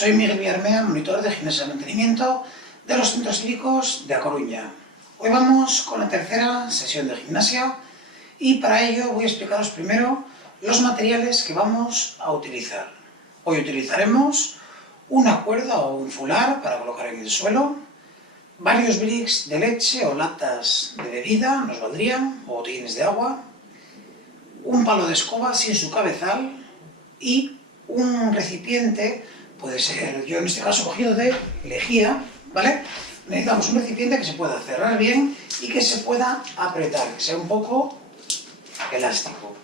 soy Miguel Villarmea, monitor de gimnasia de mantenimiento de los centros cívicos de A Coruña. Hoy vamos con la tercera sesión de gimnasia y para ello voy a explicaros primero los materiales que vamos a utilizar. Hoy utilizaremos una cuerda o un fular para colocar en el suelo, varios bricks de leche o latas de bebida, nos valdrían, o botellines de agua, un palo de escoba sin su cabezal y un recipiente, puede ser, yo en este caso cogido de lejía, ¿vale? Necesitamos un recipiente que se pueda cerrar bien y que se pueda apretar, que sea un poco elástico.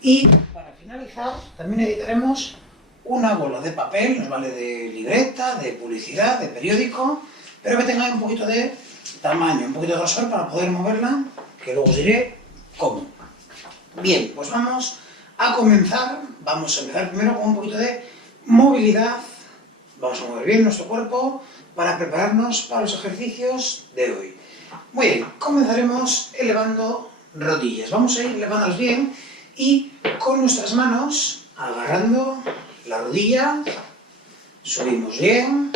Y para finalizar también necesitaremos una bola de papel, nos vale de libreta, de publicidad, de periódico, pero que tenga un poquito de tamaño, un poquito de grosor para poder moverla, que luego os diré cómo. Bien, pues vamos a comenzar. Vamos a empezar primero con un poquito de movilidad. Vamos a mover bien nuestro cuerpo para prepararnos para los ejercicios de hoy. Muy bien, comenzaremos elevando rodillas. Vamos a ir elevándolas bien y con nuestras manos agarrando la rodilla, subimos bien.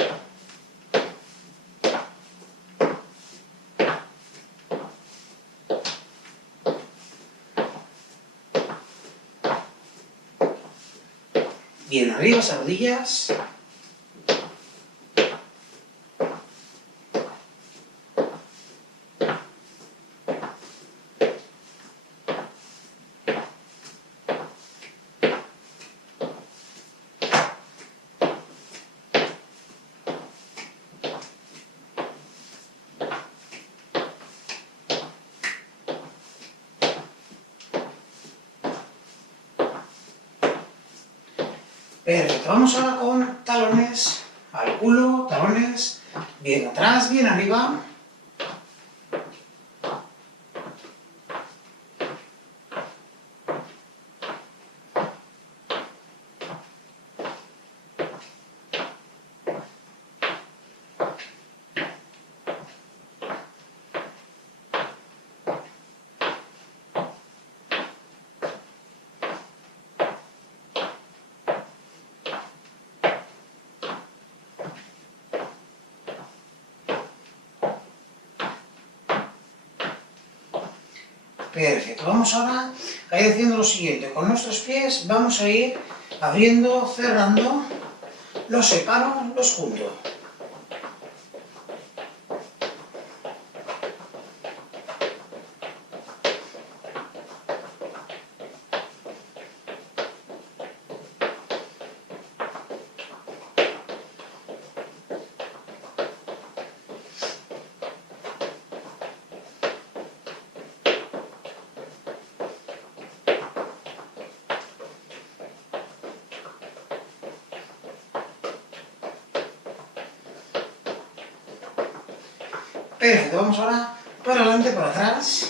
Bien arriba esas rodillas. Perfecto, vamos ahora con talones al culo, talones bien atrás, bien arriba. Perfecto, vamos ahora a ir haciendo lo siguiente. Con nuestros pies vamos a ir abriendo, cerrando, los separo, los junto. Perfecto, vamos ahora para adelante, para atrás.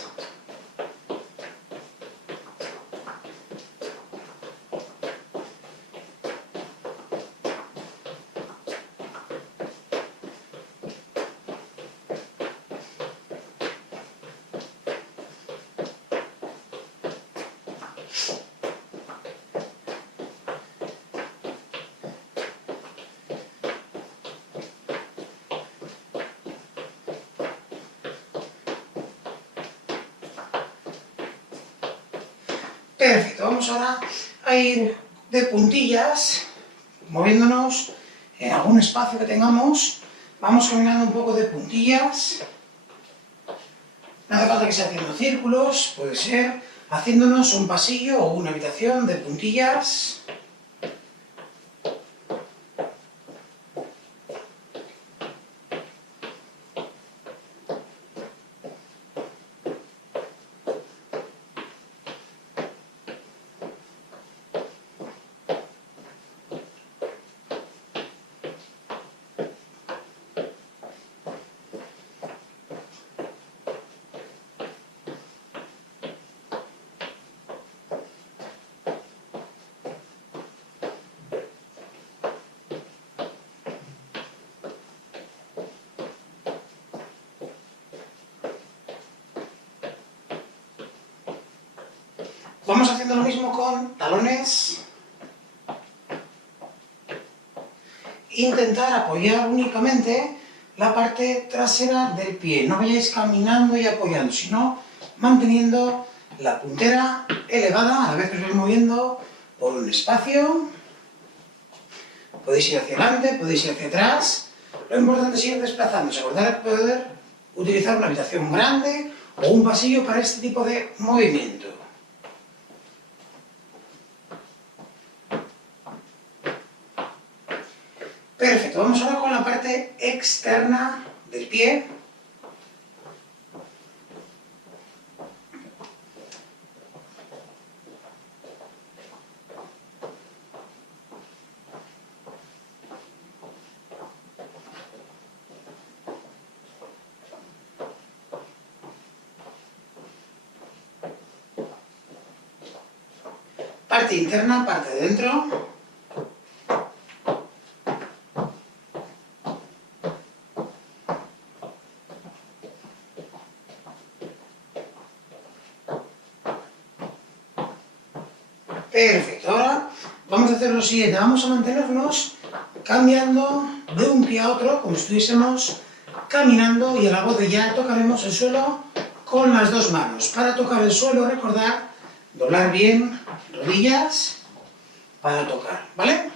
Perfecto, vamos ahora a ir de puntillas, moviéndonos en algún espacio que tengamos. Vamos caminando un poco de puntillas. No hace falta que sea haciendo círculos, puede ser haciéndonos un pasillo o una habitación de puntillas. Vamos haciendo lo mismo con talones intentar apoyar únicamente la parte trasera del pie. No vayáis caminando y apoyando, sino manteniendo la puntera elevada a la vez que os vais moviendo por un espacio. Podéis ir hacia adelante, podéis ir hacia atrás. Lo importante es ir desplazándose. Recordad poder utilizar una habitación grande o un pasillo para este tipo de movimiento. Perfecto, vamos ahora con la parte externa del pie. Parte interna, parte de dentro. Perfecto, ahora vamos a hacer lo siguiente, vamos a mantenernos cambiando de un pie a otro, como si estuviésemos caminando, y a la voz de ya tocaremos el suelo con las dos manos. Para tocar el suelo, recordad, doblar bien rodillas para tocar, ¿vale?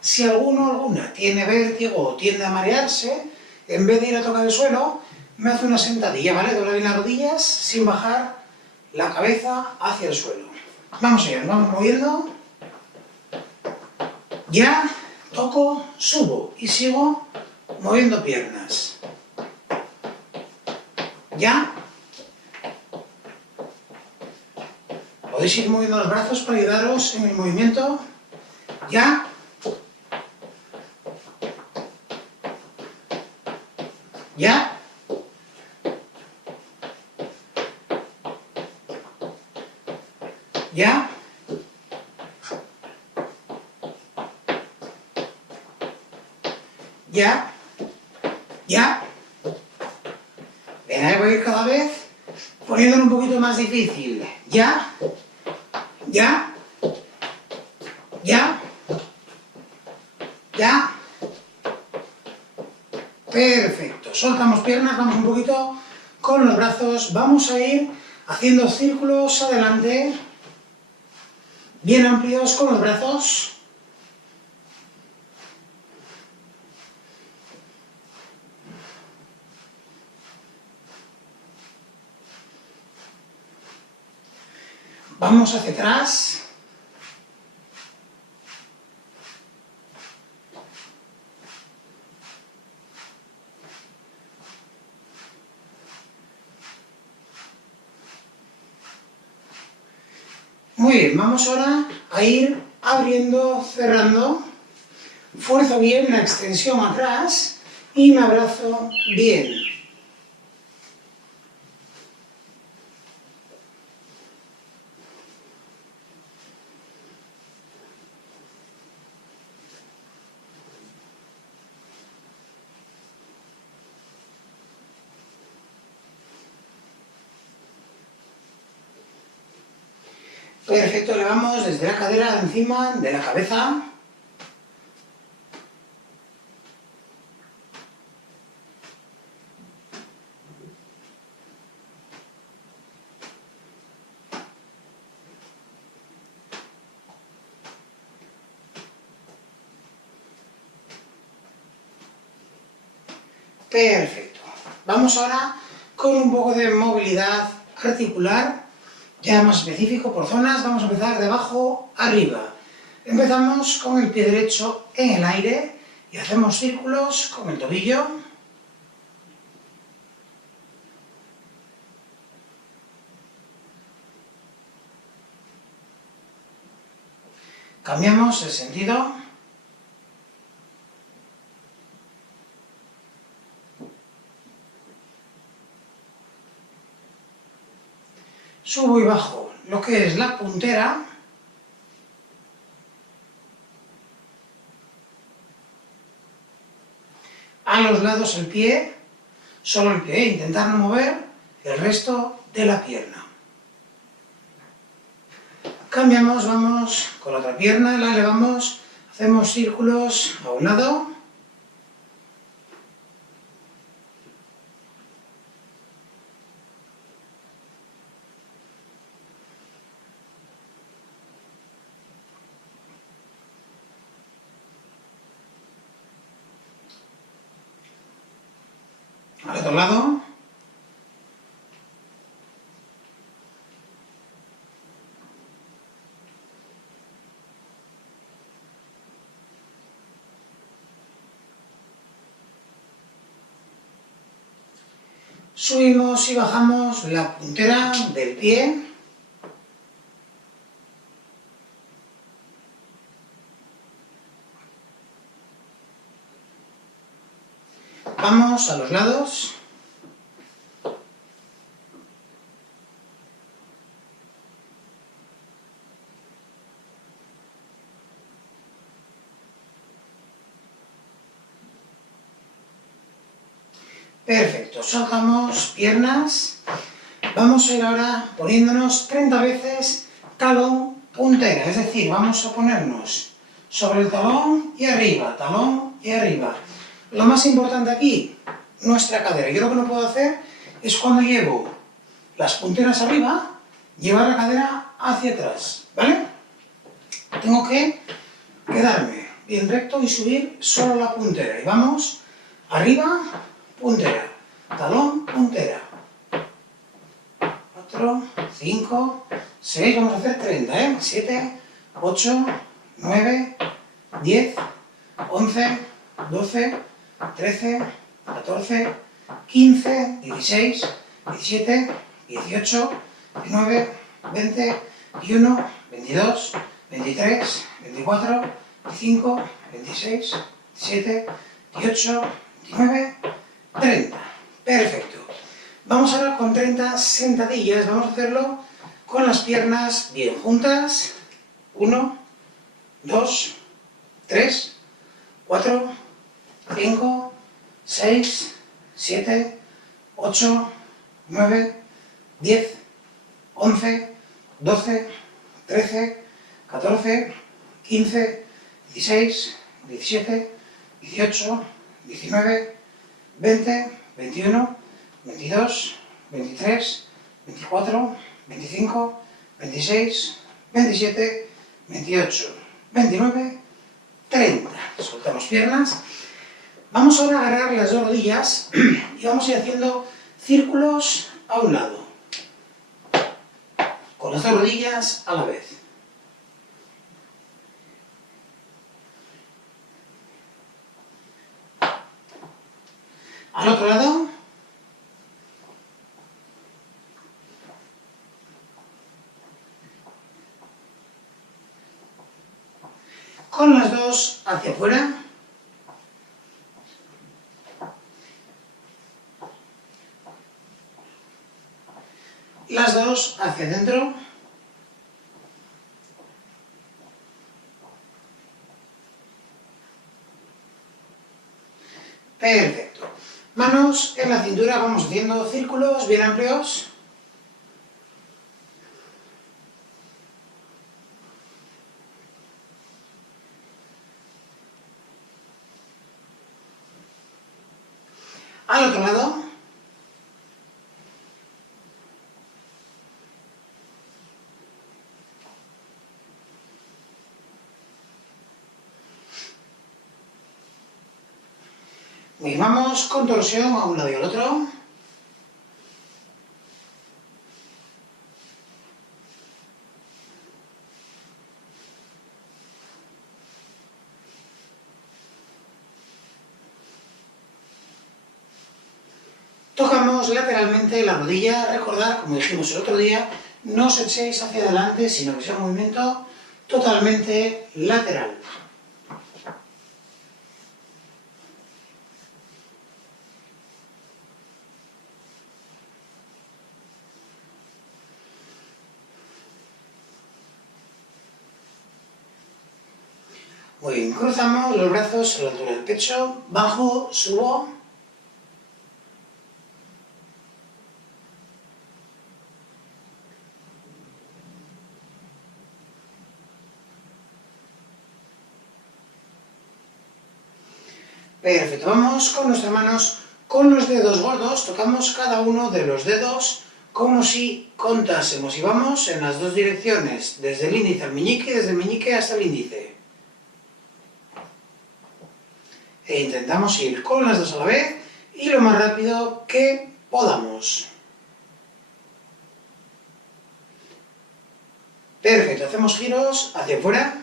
Si alguno o alguna tiene vértigo o tiende a marearse, en vez de ir a tocar el suelo, me hace una sentadilla, ¿vale? Dobla bien las rodillas sin bajar la cabeza hacia el suelo. Vamos allá, nos vamos moviendo. Ya, toco, subo y sigo moviendo piernas. Ya. Podéis ir moviendo los brazos para ayudaros en el movimiento. Ya. Ya. Ya. Ya. Ya. Bien, ahí voy a ir cada vez poniéndolo un poquito más difícil. Ya. Ya. Ya. Ya. Perfecto. Soltamos piernas, vamos un poquito con los brazos. Vamos a ir haciendo círculos adelante, bien amplios con los brazos. Vamos hacia atrás. Muy bien, vamos ahora a ir abriendo, cerrando. Fuerzo bien la extensión atrás y me abrazo bien. Perfecto, elevamos desde la cadera encima de la cabeza. Perfecto. Vamos ahora con un poco de movilidad articular, ya más específico por zonas. Vamos a empezar de abajo arriba. Empezamos con el pie derecho en el aire y hacemos círculos con el tobillo. Cambiamos el sentido. Subo y bajo lo que es la puntera. A los lados el pie, solo el pie, intentar no mover el resto de la pierna. Cambiamos, vamos con la otra pierna, la elevamos, hacemos círculos a un lado. Al otro lado. Subimos y bajamos la puntera del pie. Vamos a los lados. Perfecto, soltamos piernas. Vamos a ir ahora poniéndonos 30 veces talón, puntera, es decir, vamos a ponernos sobre el talón y arriba, talón y arriba. Lo más importante aquí, nuestra cadera. Yo lo que no puedo hacer es cuando llevo las punteras arriba, llevar la cadera hacia atrás, ¿vale? Tengo que quedarme bien recto y subir solo la puntera. Y vamos, arriba, puntera, talón, puntera. 4, 5, 6, vamos a hacer 30, ¿eh? 7, 8, 9, 10, 11, 12, 13, 14, 15, 16, 17, 18, 19, 20, 21, 22, 23, 24, 25, 26, 27, 28, 29, 30. Perfecto. Vamos ahora con 30 sentadillas. Vamos a hacerlo con las piernas bien juntas. 1, 2, 3, 4, 5, 6, 7, 8, 9, 10, 11, 12, 13, 14, 15, 16, 17, 18, 19, 20, 21, 22, 23, 24, 25, 26, 27, 28, 29, 30. Soltamos piernas. Vamos ahora a agarrar las dos rodillas y vamos a ir haciendo círculos a un lado, con las dos rodillas a la vez. Al otro lado. Con las dos hacia afuera. Las dos hacia adentro. Perfecto. Manos en la cintura, vamos haciendo círculos bien amplios. Al otro lado. Y vamos con torsión a un lado y al otro. Tocamos lateralmente la rodilla. Recordad, como dijimos el otro día, no os echéis hacia adelante, sino que sea un movimiento totalmente lateral. Muy bien, cruzamos los brazos a la altura del pecho, bajo, subo. Perfecto, vamos con nuestras manos, con los dedos gordos, tocamos cada uno de los dedos como si contásemos y vamos en las dos direcciones, desde el índice al meñique, desde el meñique hasta el índice. E intentamos ir con las dos a la vez y lo más rápido que podamos. Perfecto, hacemos giros hacia afuera.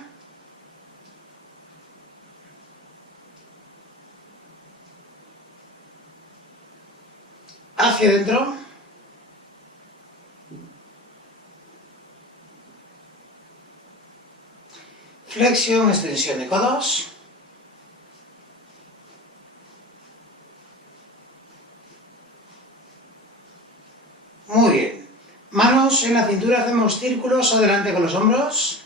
Hacia adentro. Flexión, extensión de codos. Muy bien. Manos en la cintura, hacemos círculos adelante con los hombros.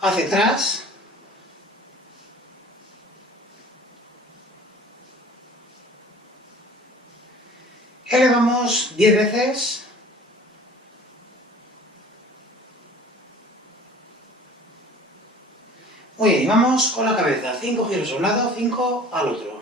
Hacia atrás. Elevamos 10 veces. Muy bien, y vamos con la cabeza. 5 giros a un lado, 5 al otro.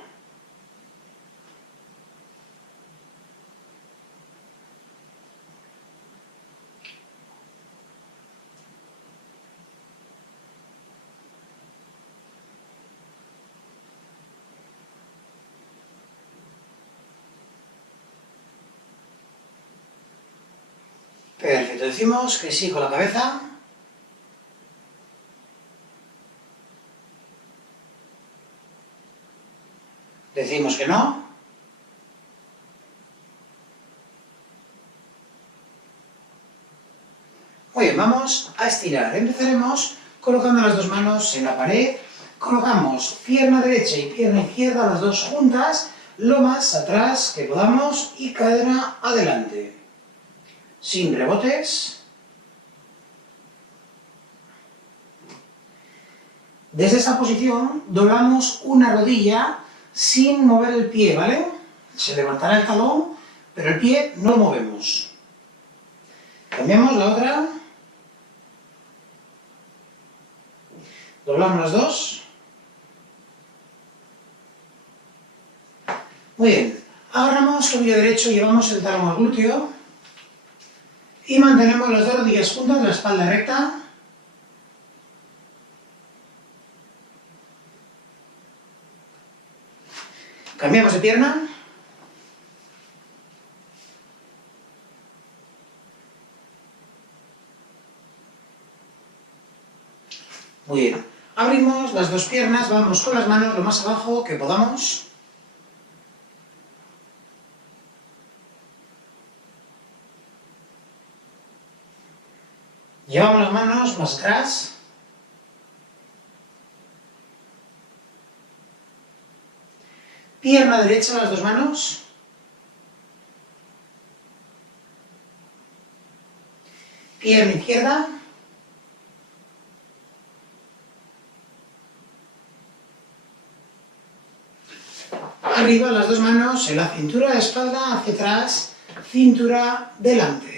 Perfecto, decimos que sí con la cabeza. Decimos que no. Muy bien, vamos a estirar. Empezaremos colocando las dos manos en la pared. Colocamos pierna derecha y pierna izquierda, las dos juntas, lo más atrás que podamos y cadera adelante. Sin rebotes. Desde esa posición doblamos una rodilla sin mover el pie, ¿vale? Se levantará el talón, pero el pie no lo movemos. Cambiamos la otra. Doblamos las dos. Muy bien. Agarramos tobillo derecho, llevamos el talón al glúteo y mantenemos las dos rodillas juntas, la espalda recta. Cambiamos de pierna. Muy bien. Abrimos las dos piernas, vamos con las manos lo más abajo que podamos. Llevamos las manos más atrás. Pierna derecha, las dos manos. Pierna izquierda. Arriba las dos manos en la cintura, espalda hacia atrás, cintura delante.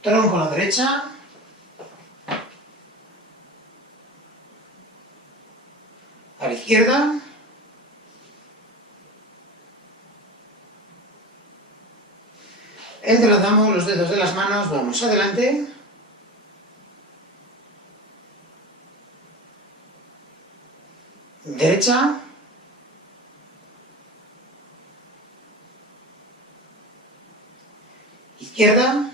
Tronco a la derecha. A la izquierda. Entrelazamos los dedos de las manos, vamos adelante. Derecha. Izquierda.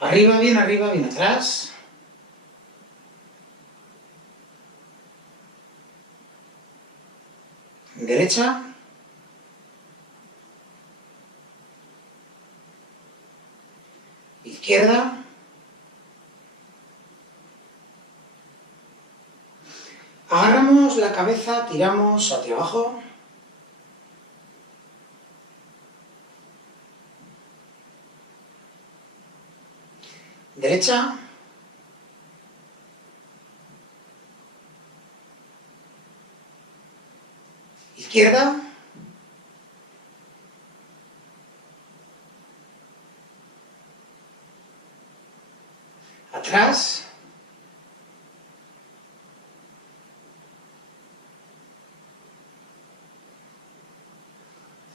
Arriba, bien atrás. Derecha. Izquierda. Agarramos la cabeza, tiramos hacia abajo. Derecha. Izquierda. Atrás.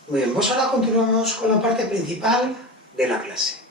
Muy bien, pues ahora continuamos con la parte principal de la clase.